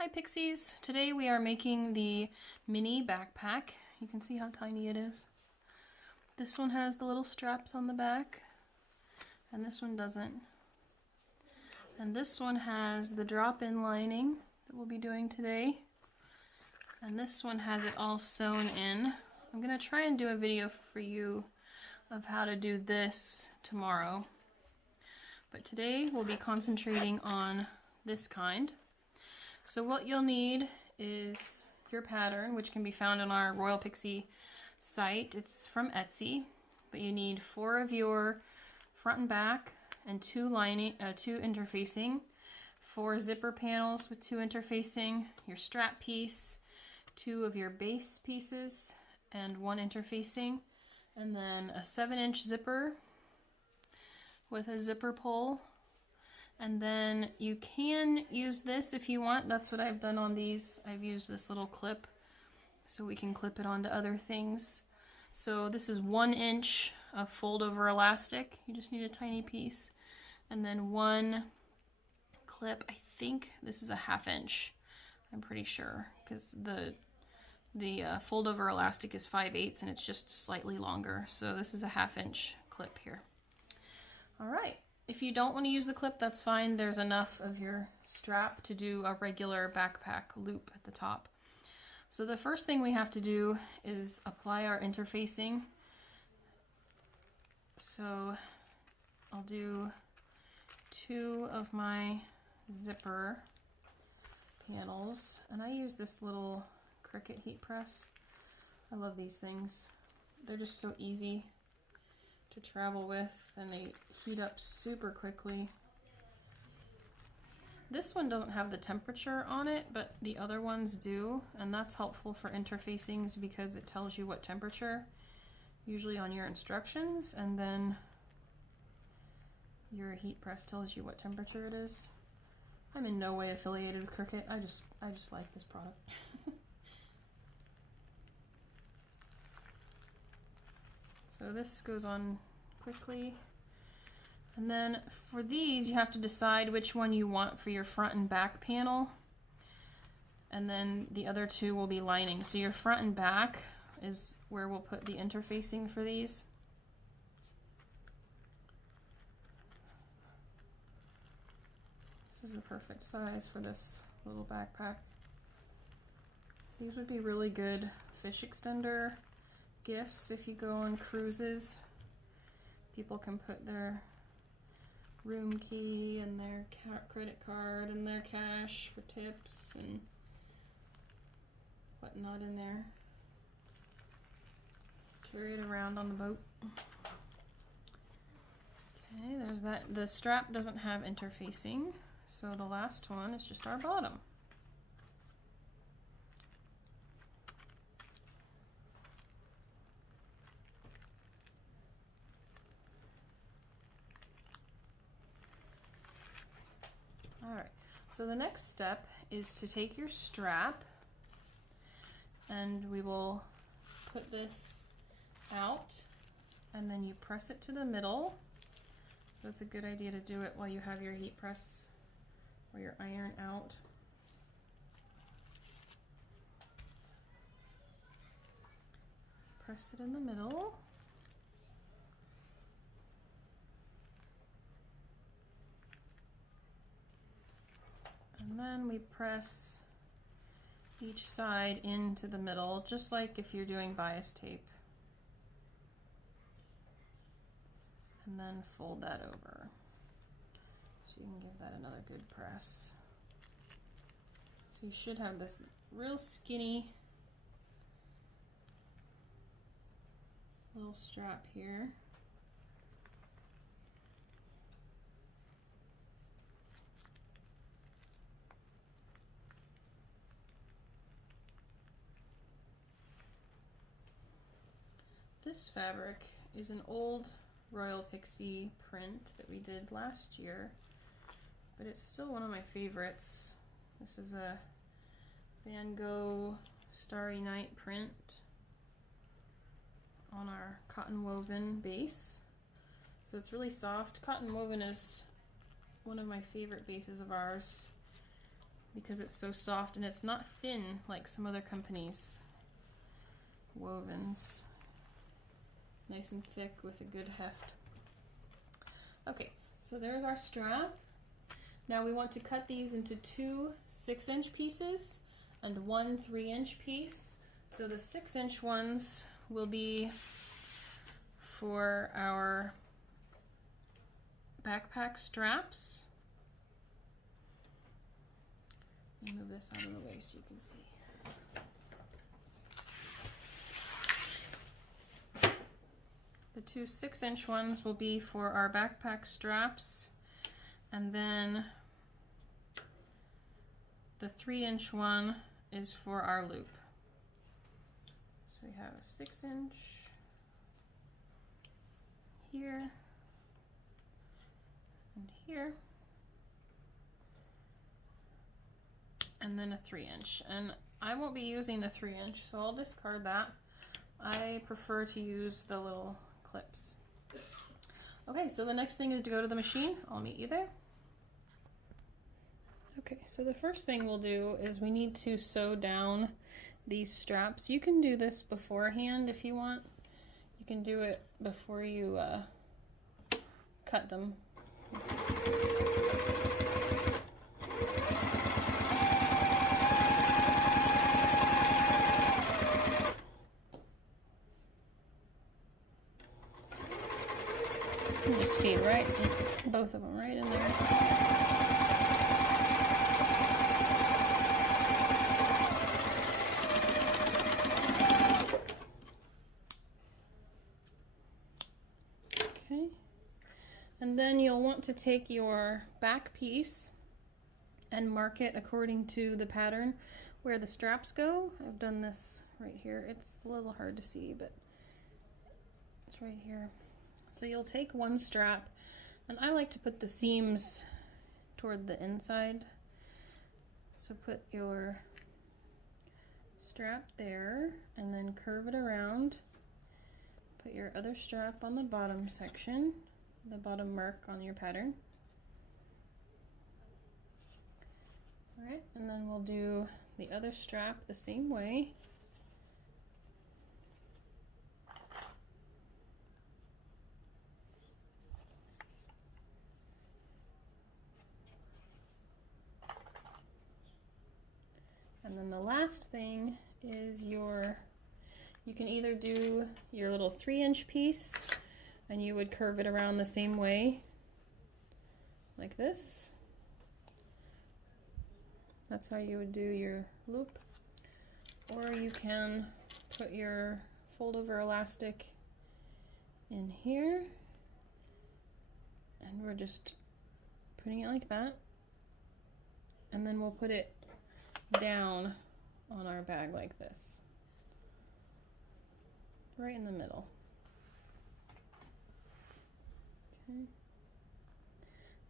Hi Pixies! Today we are making the mini backpack. You can see how tiny it is. This one has the little straps on the back, and this one doesn't. And this one has the drop-in lining that we'll be doing today. And this one has it all sewn in. I'm going to try and do a video for you of how to do this tomorrow. But today we'll be concentrating on this kind. So what you'll need is your pattern, which can be found on our Royal Pixie site. It's from Etsy, but you need 4 of your front and back and 2 interfacing, 4 zipper panels with 2 interfacing, your strap piece, 2 of your base pieces and 1 interfacing, and then a 7-inch zipper with a zipper pull. And then you can use this if you want. That's what I've done on these. I've used this little clip so we can clip it onto other things. So this is 1 inch of fold over elastic. You just need a tiny piece. And then 1 clip. I think this is a 1/2 inch. I'm pretty sure, because the fold over elastic is 5/8 and it's just slightly longer. So this is a 1/2 inch clip here. All right. If you don't want to use the clip, that's fine. There's enough of your strap to do a regular backpack loop at the top. So the first thing we have to do is apply our interfacing. So I'll do 2 of my zipper panels, and I use this little Cricut heat press. I love these things. They're just so easy to travel with, and they heat up super quickly. This one doesn't have the temperature on it, but the other ones do, and that's helpful for interfacings because it tells you what temperature, usually on your instructions, and then your heat press tells you what temperature it is. I'm in no way affiliated with Cricut. I just like this product. So this goes on quickly. And then for these, you have to decide which one you want for your front and back panel. And then the other 2 will be lining. So your front and back is where we'll put the interfacing for these. This is the perfect size for this little backpack. These would be really good fish extender gifts if you go on cruises. People can put their room key and their credit card and their cash for tips and whatnot in there. Carry it around on the boat. Okay, there's that. The strap doesn't have interfacing, so the last one is just our bottom. Alright, so the next step is to take your strap, and we will put this out, and then you press it to the middle. So it's a good idea to do it while you have your heat press or your iron out. Press it in the middle. And then we press each side into the middle, just like if you're doing bias tape. And then fold that over. So you can give that another good press. So you should have this real skinny little strap here. This fabric is an old Royal Pixie print that we did last year, but it's still one of my favorites. This is a Van Gogh Starry Night print on our cotton woven base. So it's really soft. Cotton woven is one of my favorite bases of ours. because it's so soft and it's not thin like some other companies' wovens. Nice and thick with a good heft. Okay, so there's our strap. Now we want to cut these into 2 6-inch pieces and 1 3-inch piece. So the 6-inch ones will be for our backpack straps. Let me move this out of the way so you can see. The 2 6-inch ones will be for our backpack straps, and then the 3-inch one is for our loop. So we have a 6-inch here and here, and then a 3-inch. And I won't be using the 3-inch, so I'll discard that. I prefer to use the little clips. Okay, so the next thing is to go to the machine. I'll meet you there. Okay, so the first thing we'll do is we need to sew down these straps. You can do this beforehand if you want. You can do it before you cut them. Just feed right, both of them right in there. Okay, and then you'll want to take your back piece and mark it according to the pattern where the straps go. I've done this right here. It's a little hard to see, but it's right here. So you'll take one strap, and I like to put the seams toward the inside. So put your strap there and then curve it around. Put your other strap on the bottom section, the bottom mark on your pattern. All right, and then we'll do the other strap the same way. And then the last thing is you can either do your little 3-inch piece and you would curve it around the same way, like this. That's how you would do your loop. Or you can put your fold over elastic in here, and we're just putting it like that. And then we'll put it down on our bag like this, right in the middle. Okay.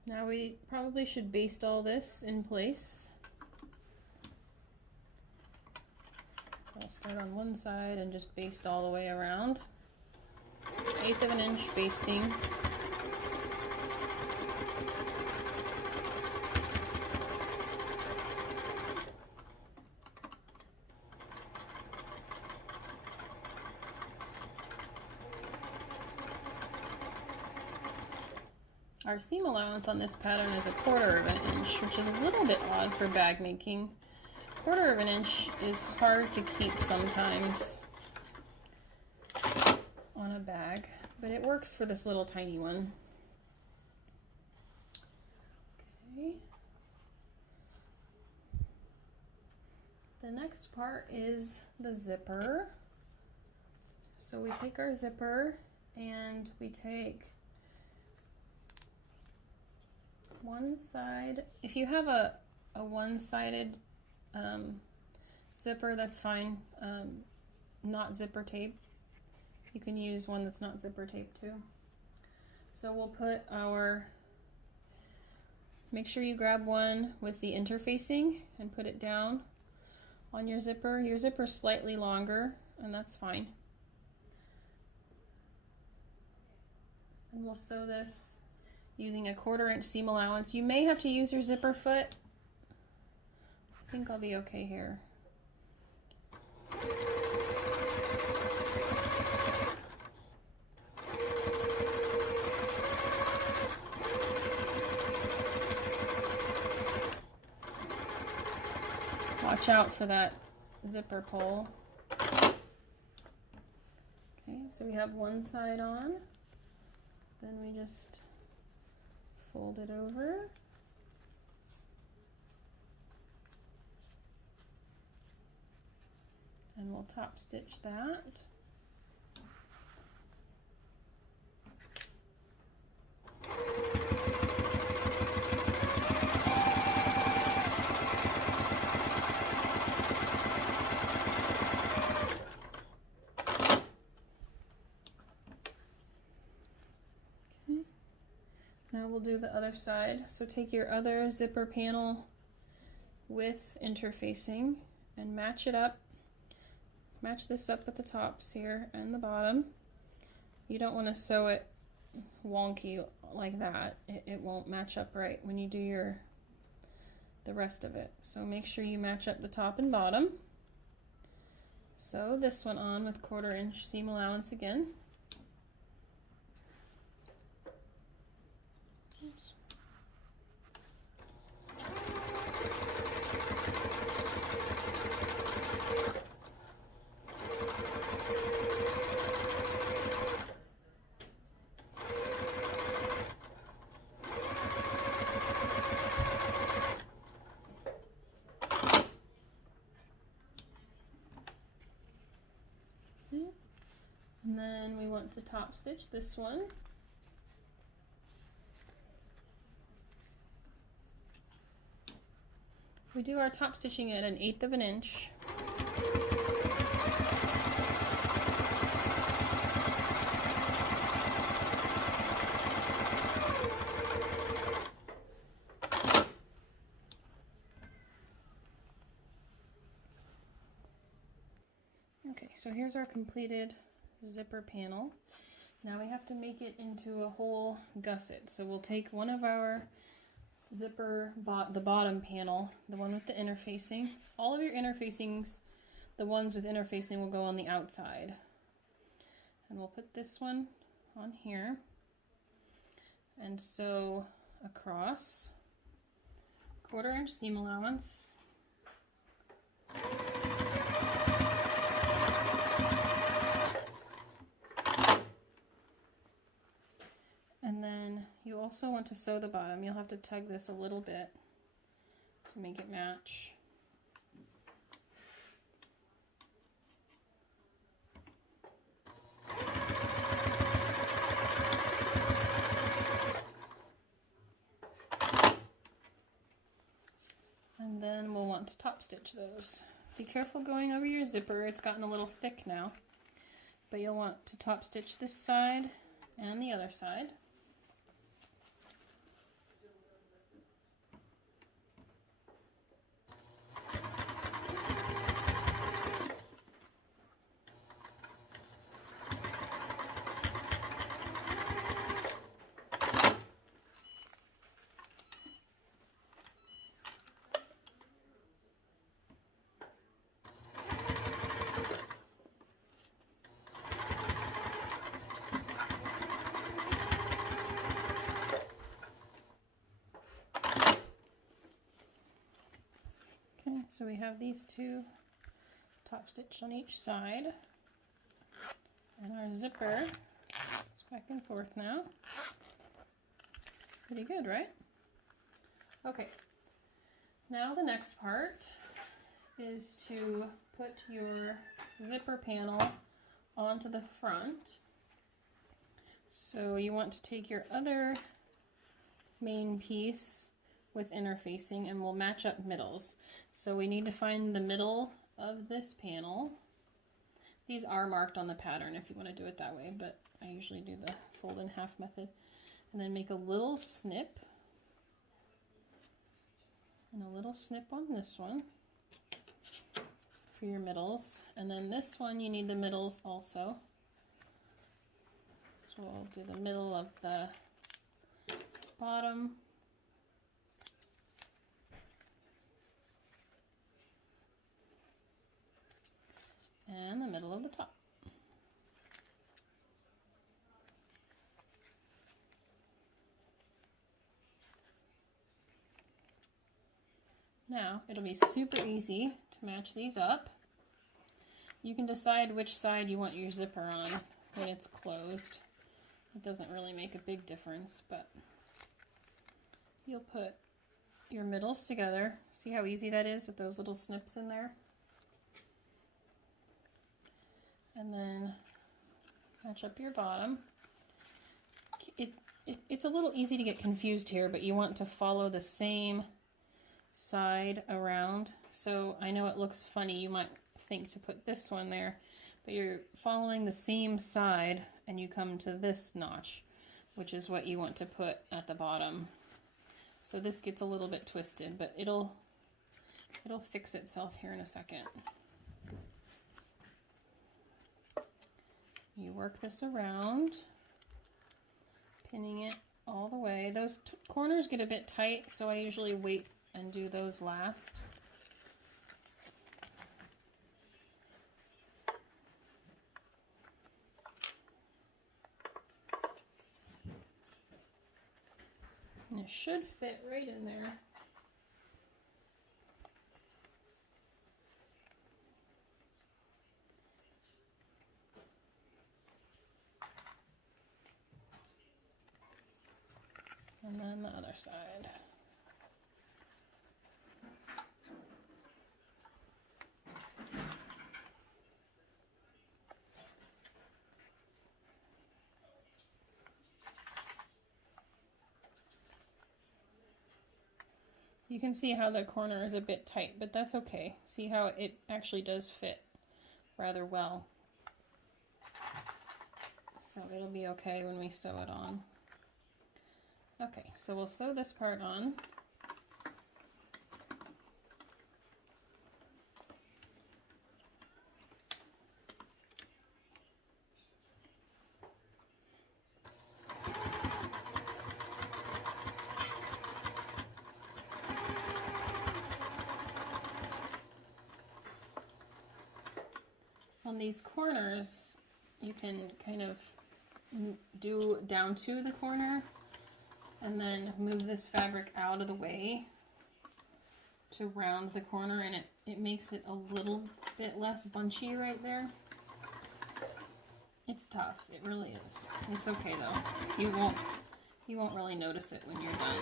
Now we probably should baste all this in place. So I'll start on one side and just baste all the way around. 1/8 of an inch basting. Our seam allowance on this pattern is 1/4 of an inch, which is a little bit odd for bag making. 1/4 of an inch is hard to keep sometimes on a bag, but it works for this little tiny one. Okay. The next part is the zipper. So we take our zipper and we take one side. If you have a one-sided zipper, that's fine. Not zipper tape. You can use one that's not zipper tape too. So we'll put make sure you grab one with the interfacing and put it down on your zipper. Your zipper's slightly longer, and that's fine. And we'll sew this using a 1/4 inch seam allowance. You may have to use your zipper foot think I'll be okay here. Watch out for that zipper pull. Okay, so we have one side on. Then we just fold it over. And we'll top stitch that. Now we'll do the other side. So take your other zipper panel with interfacing and match it up. Match this up with the tops here and the bottom. You don't want to sew it wonky like that. It won't match up right when you do the rest of it. So make sure you match up the top and bottom. Sew this one on with 1/4 inch seam allowance again. Oops. And then we want to top stitch this one. We do our top stitching at 1/8 of an inch. Okay, so here's our completed zipper panel. Now we have to make it into a whole gusset. So we'll take one of our zipper, the bottom panel, the one with the interfacing. All of your interfacings, the ones with interfacing will go on the outside. And we'll put this one on here and sew across, 1/4 inch seam allowance. And then you also want to sew the bottom. You'll have to tug this a little bit to make it match. And then we'll want to top stitch those. Be careful going over your zipper. It's gotten a little thick now. But you'll want to top stitch this side and the other side. So we have these two top stitched on each side, and our zipper is back and forth now. Pretty good, right? Okay, now the next part is to put your zipper panel onto the front. So you want to take your other main piece with interfacing and we'll match up middles. So we need to find the middle of this panel. These are marked on the pattern if you want to do it that way, but I usually do the fold in half method. And then make a little snip and a little snip on this one for your middles. And then this one you need the middles also. So we'll do the middle of the bottom. Now, it'll be super easy to match these up. You can decide which side you want your zipper on when it's closed. It doesn't really make a big difference, but you'll put your middles together. See how easy that is with those little snips in there? And then match up your bottom. It's a little easy to get confused here, but you want to follow the same side around. So I know it looks funny, you might think to put this one there, but you're following the same side and you come to this notch, which is what you want to put at the bottom. So this gets a little bit twisted, but it'll fix itself here in a second. You work this around, pinning it all the way. Those corners get a bit tight, so I usually wait and do those last. And it should fit right in there. And then the other side. You can see how the corner is a bit tight, but that's okay. See how it actually does fit rather well. So it'll be okay when we sew it on. Okay, so we'll sew this part on. On these corners, you can kind of do down to the corner and then move this fabric out of the way to round the corner, and it makes it a little bit less bunchy right there. It's tough, it really is. It's okay though. You won't really notice it when you're done.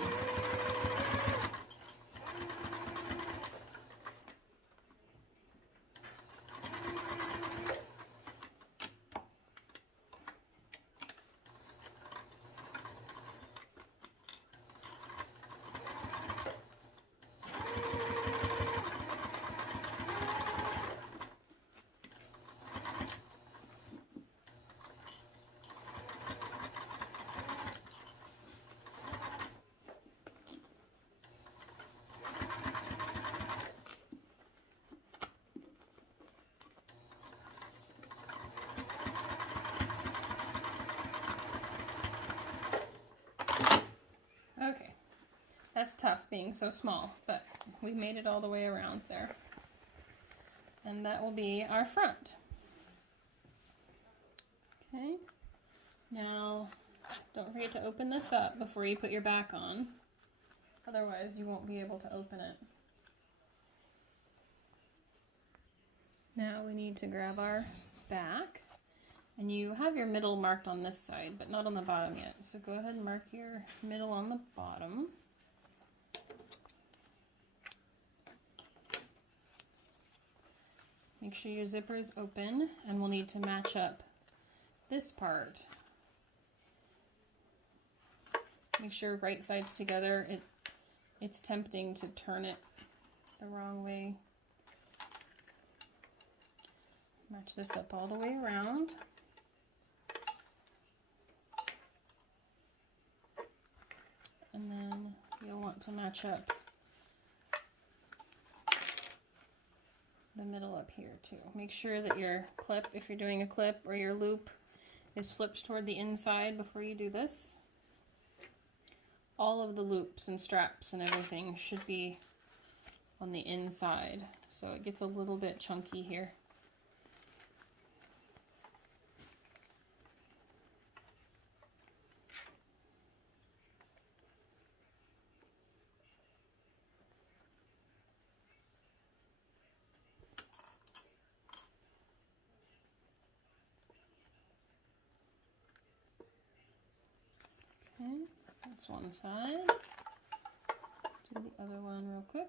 Okay, that's tough being so small, but we made it all the way around there. And that will be our front. Okay, now don't forget to open this up before you put your back on. Otherwise you won't be able to open it. Now we need to grab our back. And you have your middle marked on this side, but not on the bottom yet. So go ahead and mark your middle on the bottom. Make sure your zipper is open, and we'll need to match up this part. Make sure right sides together. It's tempting to turn it the wrong way. Match this up all the way around. And then you'll want to match up the middle up here too. Make sure that your clip, if you're doing a clip, or your loop is flipped toward the inside before you do this. All of the loops and straps and everything should be on the inside, so it gets a little bit chunky here. Okay, that's one side. Do the other one real quick.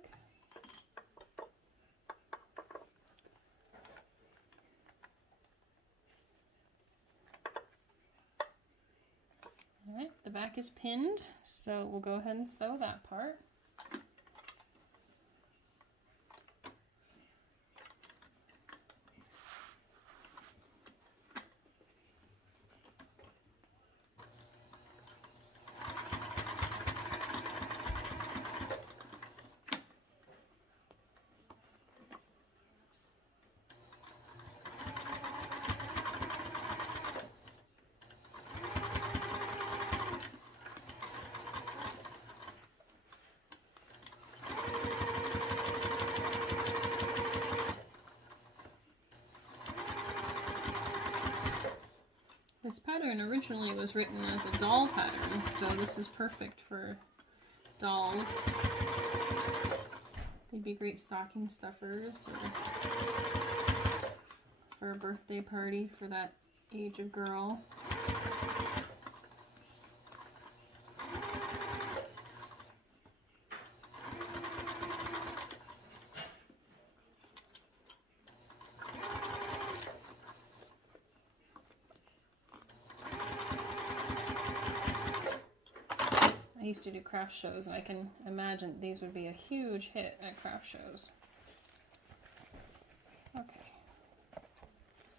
Alright, the back is pinned, so we'll go ahead and sew that part. This pattern originally was written as a doll pattern, so this is perfect for dolls. They'd be great stocking stuffers or for a birthday party for that age of girl. I used to do craft shows, and I can imagine these would be a huge hit at craft shows. Okay,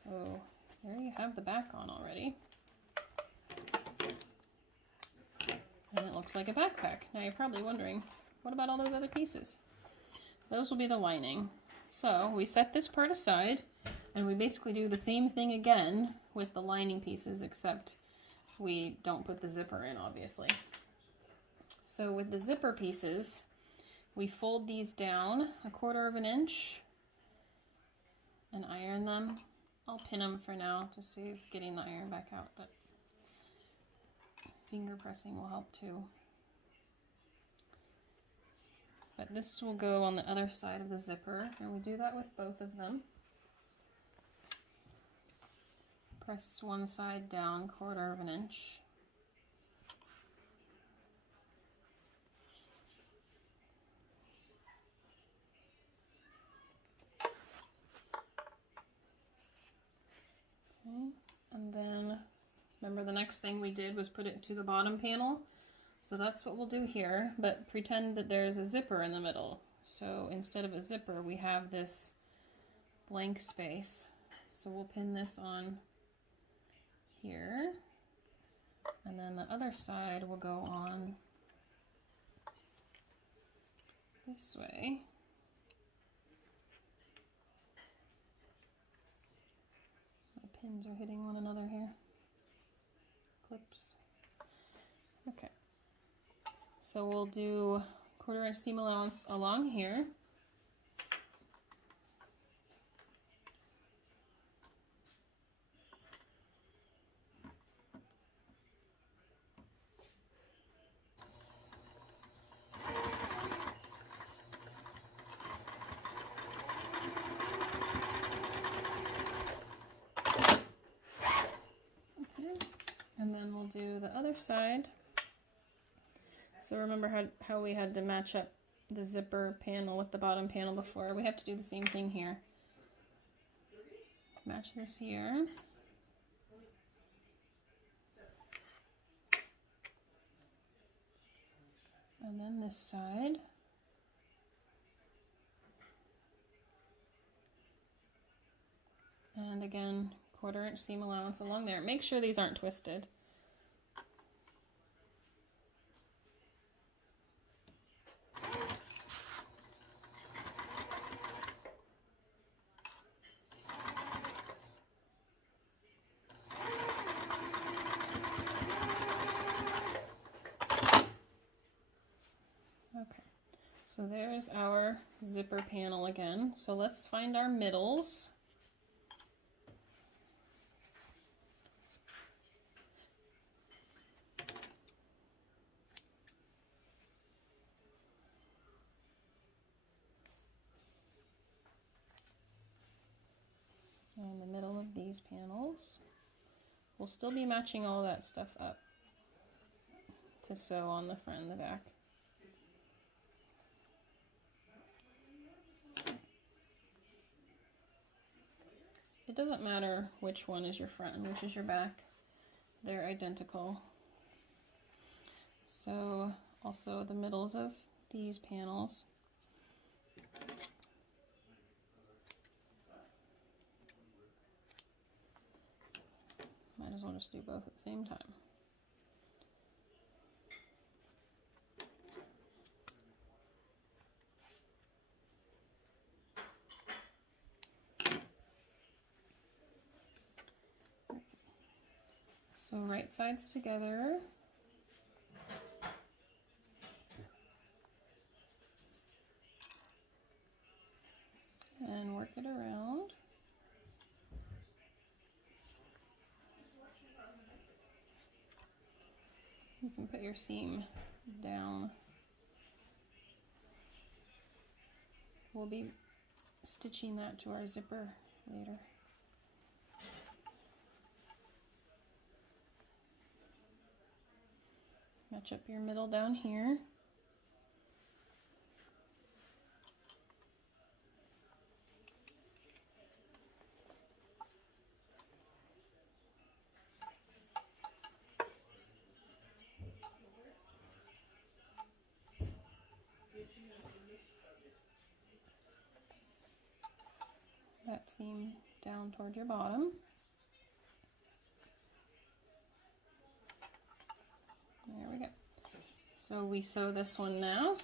so there you have the back on already. And it looks like a backpack. Now you're probably wondering, what about all those other pieces? Those will be the lining. So we set this part aside, and we basically do the same thing again with the lining pieces, except we don't put the zipper in, obviously. So with the zipper pieces, we fold these down 1/4 of an inch and iron them. I'll pin them for now to save getting the iron back out, but finger pressing will help too. But this will go on the other side of the zipper, and we do that with both of them. Press one side down 1/4 of an inch. Okay, and then remember the next thing we did was put it to the bottom panel. So that's what we'll do here, but pretend that there's a zipper in the middle. So instead of a zipper, we have this blank space. So we'll pin this on here, and then the other side will go on this way. My pins are hitting one another here. Clips. Okay. So we'll do 1/4 inch seam allowance along here. Okay. And then we'll do the other side. So remember how we had to match up the zipper panel with the bottom panel before? We have to do the same thing here. Match this here. And then this side. And again, 1/4 inch seam allowance along there. Make sure these aren't twisted. Okay, so there's our zipper panel again. So let's find our middles. In the middle of these panels. We'll still be matching all that stuff up to sew on the front and the back. It doesn't matter which one is your front and which is your back. They're identical. So also the middles of these panels. Might as well just do both at the same time. So right sides together. And work it around. You can put your seam down. We'll be stitching that to our zipper later. Match up your middle down here. That seam down toward your bottom. There we go. So we sew this one now.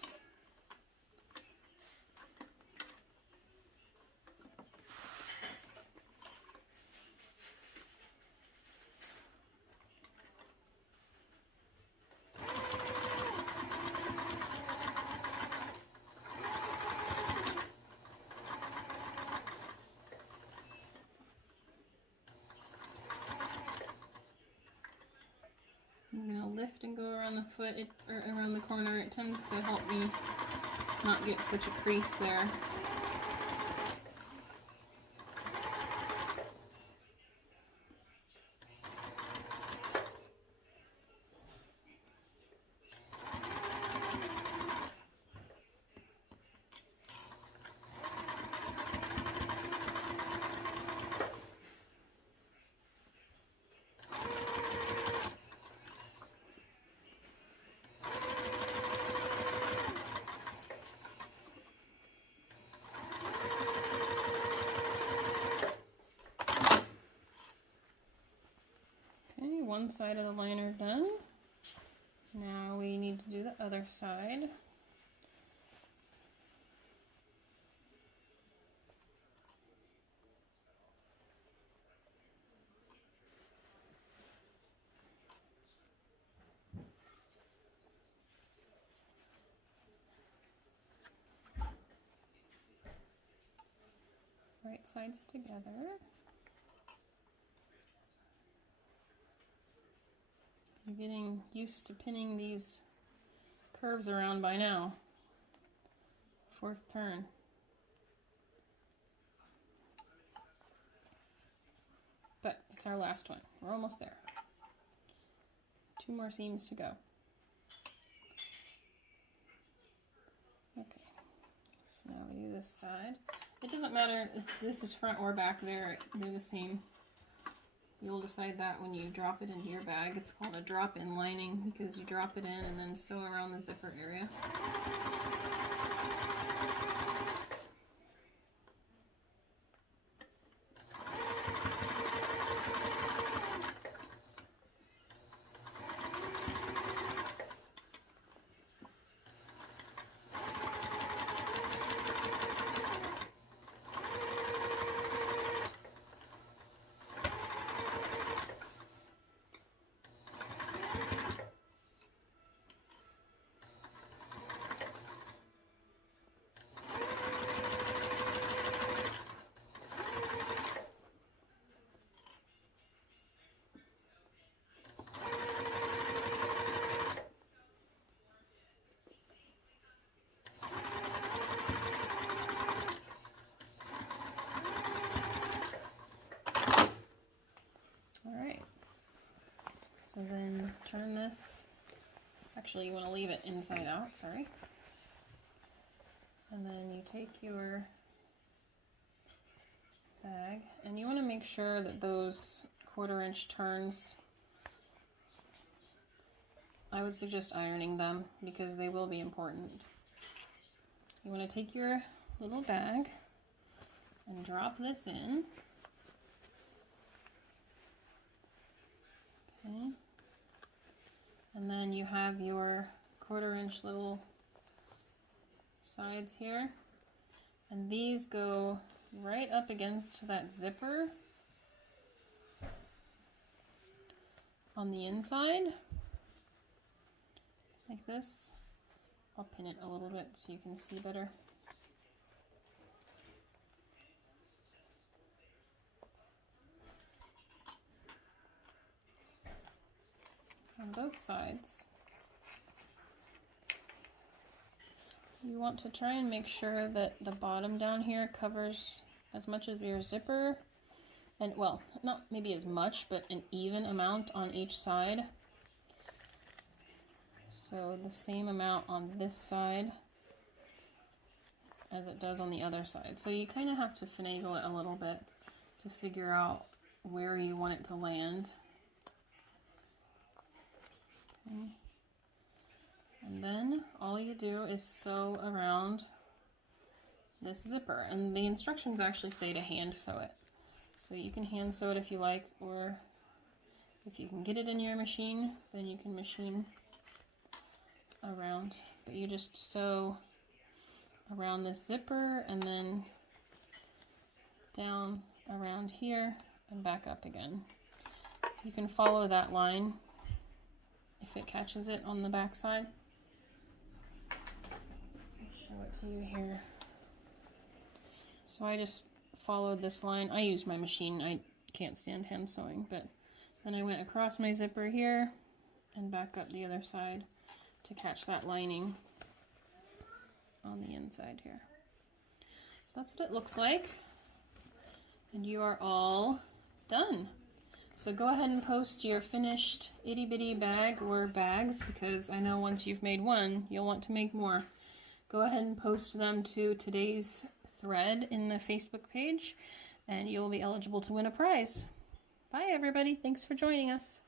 I'm going to lift and go around the foot, or around the corner. It tends to help me not get such a crease there. One side of the liner done. Now we need to do the other side. Right sides together. You're getting used to pinning these curves around by now. Fourth turn. But it's our last one. We're almost there. 2 more seams to go. Okay, so now we do this side. It doesn't matter if this is front or back, they're the same. You'll decide that when you drop it into your bag. It's called a drop-in lining because you drop it in and then sew around the zipper area. Actually, you want to leave it inside out, sorry. And then you take your bag and you want to make sure that those 1/4 inch turns, I would suggest ironing them because they will be important. You want to take your little bag and drop this in. Okay. And then you have your 1/4 inch little sides here. And these go right up against that zipper on the inside, like this. I'll pin it a little bit so you can see better. On both sides. You want to try and make sure that the bottom down here covers as much of your zipper, and well, not maybe as much, but an even amount on each side. So the same amount on this side as it does on the other side. So you kind of have to finagle it a little bit to figure out where you want it to land. Okay. And then all you do is sew around this zipper, and the instructions actually say to hand sew it. So you can hand sew it if you like, or if you can get it in your machine, then you can machine around. But you just sew around this zipper and then down around here and back up again. You can follow that line if it catches it on the back side. Show it to you here. So I just followed this line. I use my machine. I can't stand hand sewing, but then I went across my zipper here and back up the other side to catch that lining on the inside here. So that's what it looks like. And you are all done. So go ahead and post your finished itty bitty bag or bags, because I know once you've made one, you'll want to make more. Go ahead and post them to today's thread in the Facebook page, and you'll be eligible to win a prize. Bye everybody, thanks for joining us.